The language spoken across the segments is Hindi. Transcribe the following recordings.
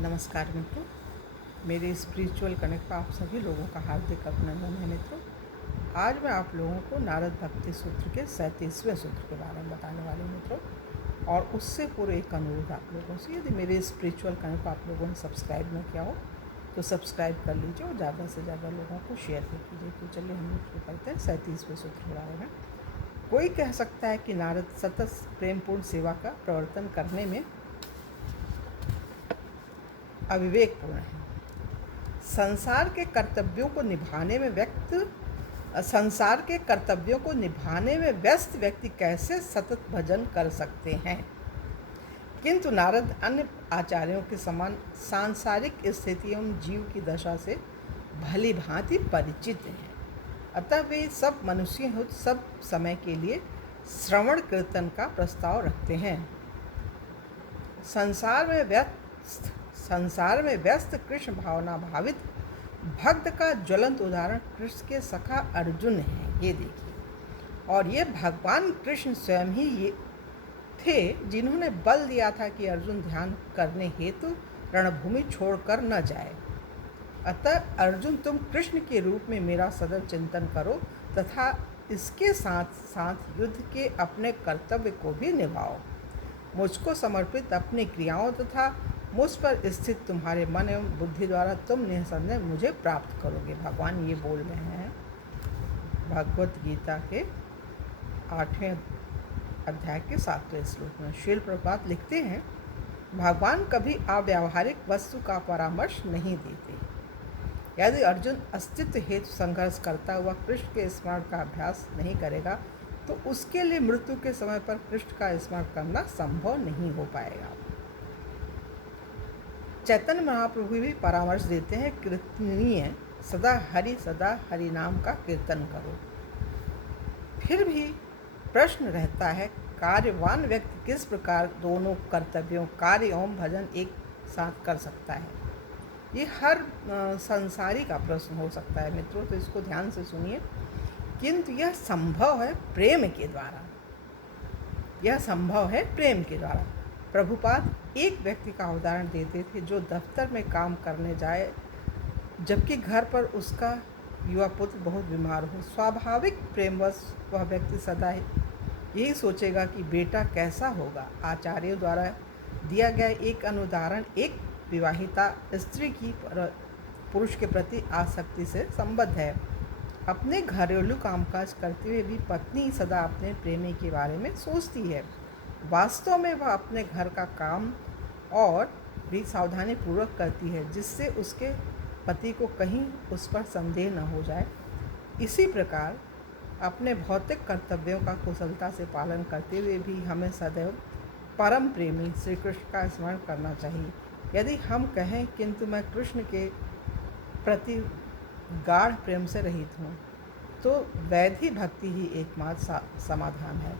नमस्कार मित्रों, मेरे स्पिरिचुअल कनेक्ट पर आप सभी लोगों का हार्दिक अभिनंदन है मित्रों। आज मैं आप लोगों को नारद भक्ति सूत्र के 37वें सूत्र के बारे में बताने वाली हूँ मित्रों। और उससे पूर्व एक अनुरोध आप लोगों से, यदि मेरे स्पिरिचुअल कनेक्ट को आप लोगों ने सब्सक्राइब नहीं किया हो तो सब्सक्राइब कर लीजिए और ज़्यादा से ज़्यादा लोगों को शेयर भी कीजिए। तो चलिए हम लोग शुरू करते हैं 37वें सूत्र के बारे में। कोई कह सकता है कि नारद सतत प्रेमपूर्ण सेवा का प्रवर्तन करने में अविवेकपूर्ण है। संसार के कर्तव्यों को निभाने में व्यस्त व्यक्ति कैसे सतत भजन कर सकते हैं। किंतु नारद अन्य आचार्यों के समान सांसारिक स्थितियों एवं जीव की दशा से भली भांति परिचित हैं। अतः वे सब मनुष्य सब समय के लिए श्रवण कीर्तन का प्रस्ताव रखते हैं। संसार में व्यस्त कृष्ण भावना भावित भक्त का ज्वलंत उदाहरण कृष्ण के सखा अर्जुन है। ये देखिए, और ये भगवान कृष्ण स्वयं ही ये थे जिन्होंने बल दिया था कि अर्जुन ध्यान करने हेतु रणभूमि छोड़कर न जाए। अतः अर्जुन, तुम कृष्ण के रूप में मेरा सदैव चिंतन करो तथा इसके साथ साथ युद्ध के अपने कर्तव्य को भी निभाओ। मुझको समर्पित अपनी क्रियाओं तथा मुझ पर स्थित तुम्हारे मन एवं बुद्धि द्वारा तुम निसंदेह मुझे प्राप्त करोगे। भगवान ये बोल रहे हैं भगवत गीता के 8वें अध्याय के 7वें श्लोक में। श्रील प्रभुपाद लिखते हैं, भगवान कभी अव्यावहारिक वस्तु का परामर्श नहीं देते। यदि अर्जुन अस्तित्व हेतु संघर्ष करता हुआ कृष्ण के स्मरण का अभ्यास नहीं करेगा तो उसके लिए मृत्यु के समय पर कृष्ण का स्मरण करना संभव नहीं हो पाएगा। चैतन्य महाप्रभु भी परामर्श देते हैं, कीर्तनीय सदा हरि नाम का कीर्तन करो। फिर भी प्रश्न रहता है, कार्यवान व्यक्ति किस प्रकार दोनों कर्तव्यों कार्य एवं भजन एक साथ कर सकता है। ये हर संसारी का प्रश्न हो सकता है मित्रों, तो इसको ध्यान से सुनिए। किंतु यह संभव है प्रेम के द्वारा। प्रभुपाद एक व्यक्ति का उदाहरण देते थे जो दफ्तर में काम करने जाए जबकि घर पर उसका युवा पुत्र बहुत बीमार हो। स्वाभाविक प्रेमवश वह व्यक्ति सदा यही सोचेगा कि बेटा कैसा होगा। आचार्यों द्वारा दिया गया एक अनुदाहरण एक विवाहिता स्त्री की पुरुष के प्रति आसक्ति से संबद्ध है। अपने घरेलू कामकाज करते हुए भी पत्नी सदा अपने प्रेमी के बारे में सोचती है। वास्तव में वह अपने घर का काम और भी सावधानी पूर्वक करती है जिससे उसके पति को कहीं उस पर संदेह न हो जाए। इसी प्रकार अपने भौतिक कर्तव्यों का कुशलता से पालन करते हुए भी हमें सदैव परम प्रेमी श्री कृष्ण का स्मरण करना चाहिए। यदि हम कहें किंतु मैं कृष्ण के प्रति गाढ़ प्रेम से रहित हूँ तो वैधि भक्ति ही एकमात्र समाधान है।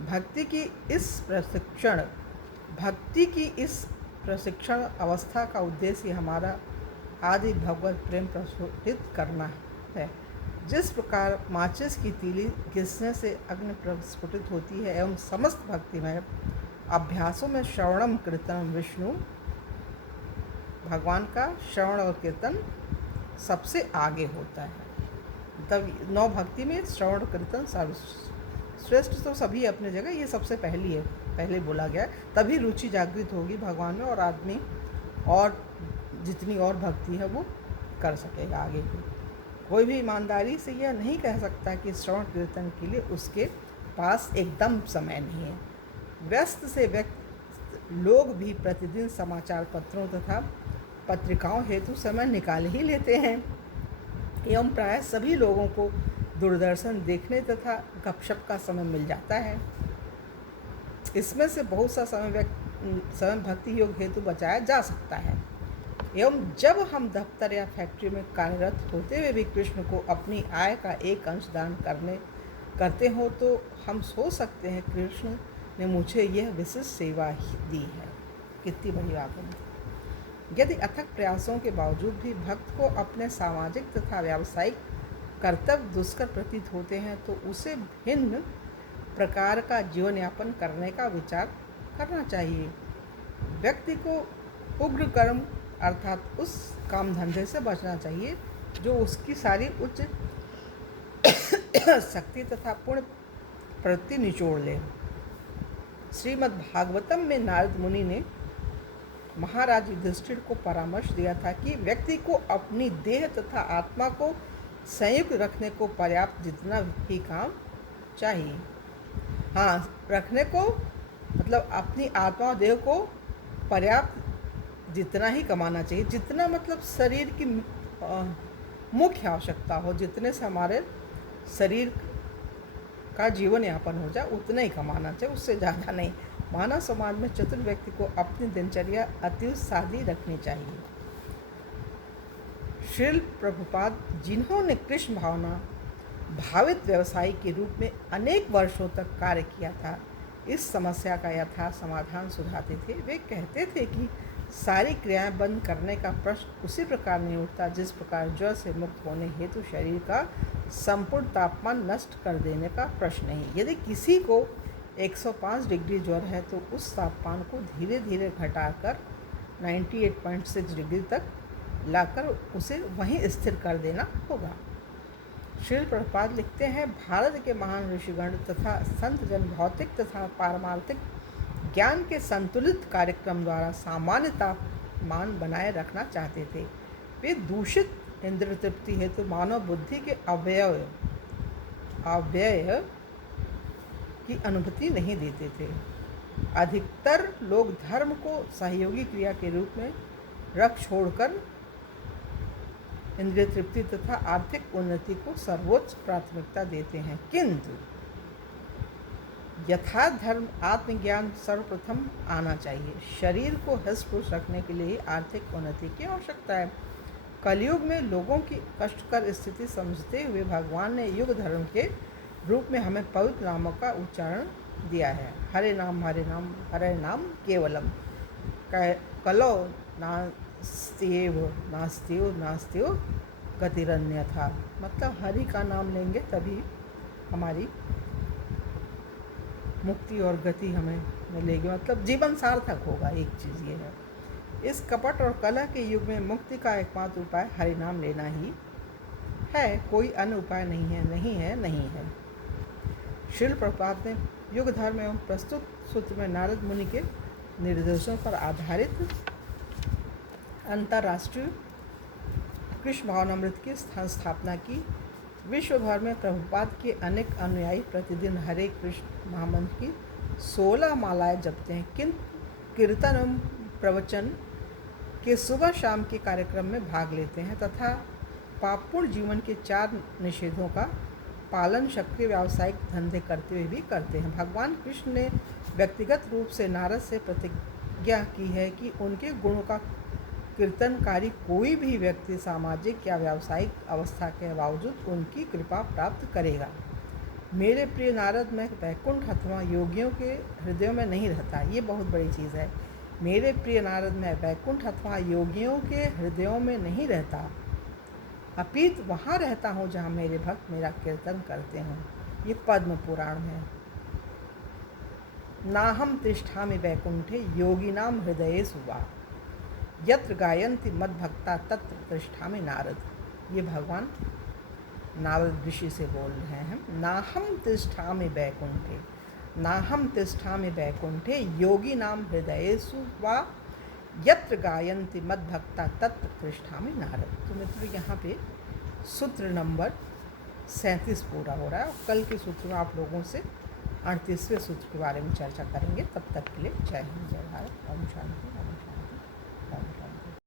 भक्ति की इस प्रशिक्षण अवस्था का उद्देश्य हमारा आदि भगवत प्रेम प्रस्फुटित करना है। जिस प्रकार माचिस की तीली घिसने से अग्नि प्रस्फुटित होती है एवं समस्त भक्तिमय अभ्यासों में श्रवणम कीर्तनम विष्णु भगवान का श्रवण और कीर्तन सबसे आगे होता है। तब 9 भक्ति में श्रवण कीर्तन सर्वश्रेष्ठ तो सभी अपनी जगह, ये सबसे पहले बोला गया है। तभी रुचि जागृत होगी भगवान में और आदमी और जितनी और भक्ति है वो कर सकेगा आगे की। कोई भी ईमानदारी से यह नहीं कह सकता कि श्रवण कीर्तन के लिए उसके पास एकदम समय नहीं है। व्यस्त से व्यक्त लोग भी प्रतिदिन समाचार पत्रों तथा पत्रिकाओं हेतु समय निकाल ही लेते हैं एवं प्रायः सभी लोगों को दूरदर्शन देखने तथा गपशप का समय मिल जाता है। इसमें से बहुत सा समय भक्ति योग हेतु बचाया जा सकता है। एवं जब हम दफ्तर या फैक्ट्री में कार्यरत होते हुए भी कृष्ण को अपनी आय का एक अंश दान करते हो तो हम सोच सकते हैं कृष्ण ने मुझे यह विशिष्ट सेवा दी है। कितनी बड़ी बात है। यदि अथक प्रयासों के बावजूद भी भक्त को अपने सामाजिक तथा व्यावसायिक कर्तव्य दुष्कर प्रतीत होते हैं तो उसे भिन्न प्रकार का जीवन यापन करने का विचार करना चाहिए। व्यक्ति को उग्र कर्म अर्थात उस काम धंधे से बचना चाहिए जो उसकी सारी उच्च शक्ति तथा पुण्य प्रवृत्ति निचोड़ ले। श्रीमद् भागवतम में नारद मुनि ने महाराज युधिष्ठिर को परामर्श दिया था कि व्यक्ति को अपनी देह तथा आत्मा को संयुक्त रखने को पर्याप्त जितना ही काम चाहिए। हाँ, रखने को मतलब अपनी आत्मा और देह को पर्याप्त जितना ही कमाना चाहिए। जितना मतलब शरीर की मुख्य आवश्यकता हो, जितने से हमारे शरीर का जीवन यापन हो जाए उतना ही कमाना चाहिए, उससे ज़्यादा नहीं। मानव समाज में चतुर व्यक्ति को अपनी दिनचर्या अति सादी रखनी चाहिए। श्रील प्रभुपाद, जिन्होंने कृष्ण भावना भावित व्यवसायी के रूप में अनेक वर्षों तक कार्य किया था, इस समस्या का यथार्थ समाधान सुझाते थे। वे कहते थे कि सारी क्रियाएं बंद करने का प्रश्न उसी प्रकार नहीं उठता जिस प्रकार ज्वर से मुक्त होने हेतु शरीर का संपूर्ण तापमान नष्ट कर देने का प्रश्न नहीं। यदि किसी को 105 डिग्री ज्वर है तो उस तापमान को धीरे धीरे घटाकर 98.6 डिग्री तक लाकर उसे वहीं स्थिर कर देना होगा। श्रील प्रभुपाद लिखते हैं, भारत के महान ऋषिगण तथा संत जन भौतिक तथा पारमार्थिक ज्ञान के संतुलित कार्यक्रम द्वारा सामान्य तापमान बनाए रखना चाहते थे। वे दूषित इंद्रिय तृप्ति हेतु मानव बुद्धि के अव्यय की अनुभूति नहीं देते थे। अधिकतर लोग धर्म को सहयोगी क्रिया के रूप में रख छोड़कर इंद्रिय तृप्ति तथा आर्थिक उन्नति को सर्वोच्च प्राथमिकता देते हैं, किंतु यथार्थ धर्म आत्मज्ञान सर्वप्रथम आना चाहिए। शरीर को हष्ट-पुष्ट रखने के लिए ही आर्थिक उन्नति की आवश्यकता है। कलयुग में लोगों की कष्टकर स्थिति समझते हुए भगवान ने युग धर्म के रूप में हमें पवित्र नामों का उच्चारण दिया है। हरे नाम हरे नाम केवलम, कलो नास्त्येव नास्त्यो गतिरन्यथा। मतलब हरि का नाम लेंगे तभी हमारी मुक्ति और गति हमें मिलेगी, मतलब जीवन सार्थक होगा। एक चीज़ ये है, इस कपट और कलह के युग में मुक्ति का एकमात्र उपाय हरि नाम लेना ही है, कोई अन्य उपाय नहीं है। श्रील प्रभुपाद ने युग धर्म एवं प्रस्तुत सूत्र में नारद मुनि के निर्देशों पर आधारित अंतर्राष्ट्रीय कृष्ण भावनामृत की स्थापना की। विश्व भर में प्रभुपाद के अनेक अनुयायी प्रतिदिन हरे कृष्ण महामंत्र की 16 मालाएं जपते हैं, किंतु कीर्तन एवं प्रवचन के सुबह शाम के कार्यक्रम में भाग लेते हैं तथा पापपूर्ण जीवन के 4 निषेधों का पालन सक्रिय व्यावसायिक धंधे करते हुए भी करते हैं। भगवान कृष्ण ने व्यक्तिगत रूप से नारद से प्रतिज्ञा की है कि उनके गुणों का कीर्तनकारी कोई भी व्यक्ति सामाजिक या व्यावसायिक अवस्था के बावजूद उनकी कृपा प्राप्त करेगा। मेरे प्रिय नारद, मैं वैकुंठ अथवा योगियों के हृदयों में नहीं रहता। ये बहुत बड़ी चीज़ है। मेरे प्रिय नारद, मैं वैकुंठ अथवा योगियों के हृदयों में नहीं रहता, अपितु वहाँ रहता हूँ जहाँ मेरे भक्त मेरा कीर्तन करते हों। ये पद्म पुराण है। नाहम तिष्ठामि वैकुंठे योगिनाम हृदयेषु वा, यत्र गायन्ति मद्भक्ता तत्र तिष्ठामि नारद। ये भगवान नारद ऋषि से बोल रहे हैं। नाहम तिष्ठामि वैकुंठे योगिनाम हृदयेषु वा, यत्र गायन्ति मद्भक्ता तत्र तिष्ठामि नारद। तो मित्रों, यहाँ पे सूत्र नंबर 37 पूरा हो रहा है। कल के सूत्र में आप लोगों से 38वें सूत्र के बारे में चर्चा करेंगे। तब तक के लिए जय हिंद, जय भारत, ओम शांति, ओम शांति, ओम शांति।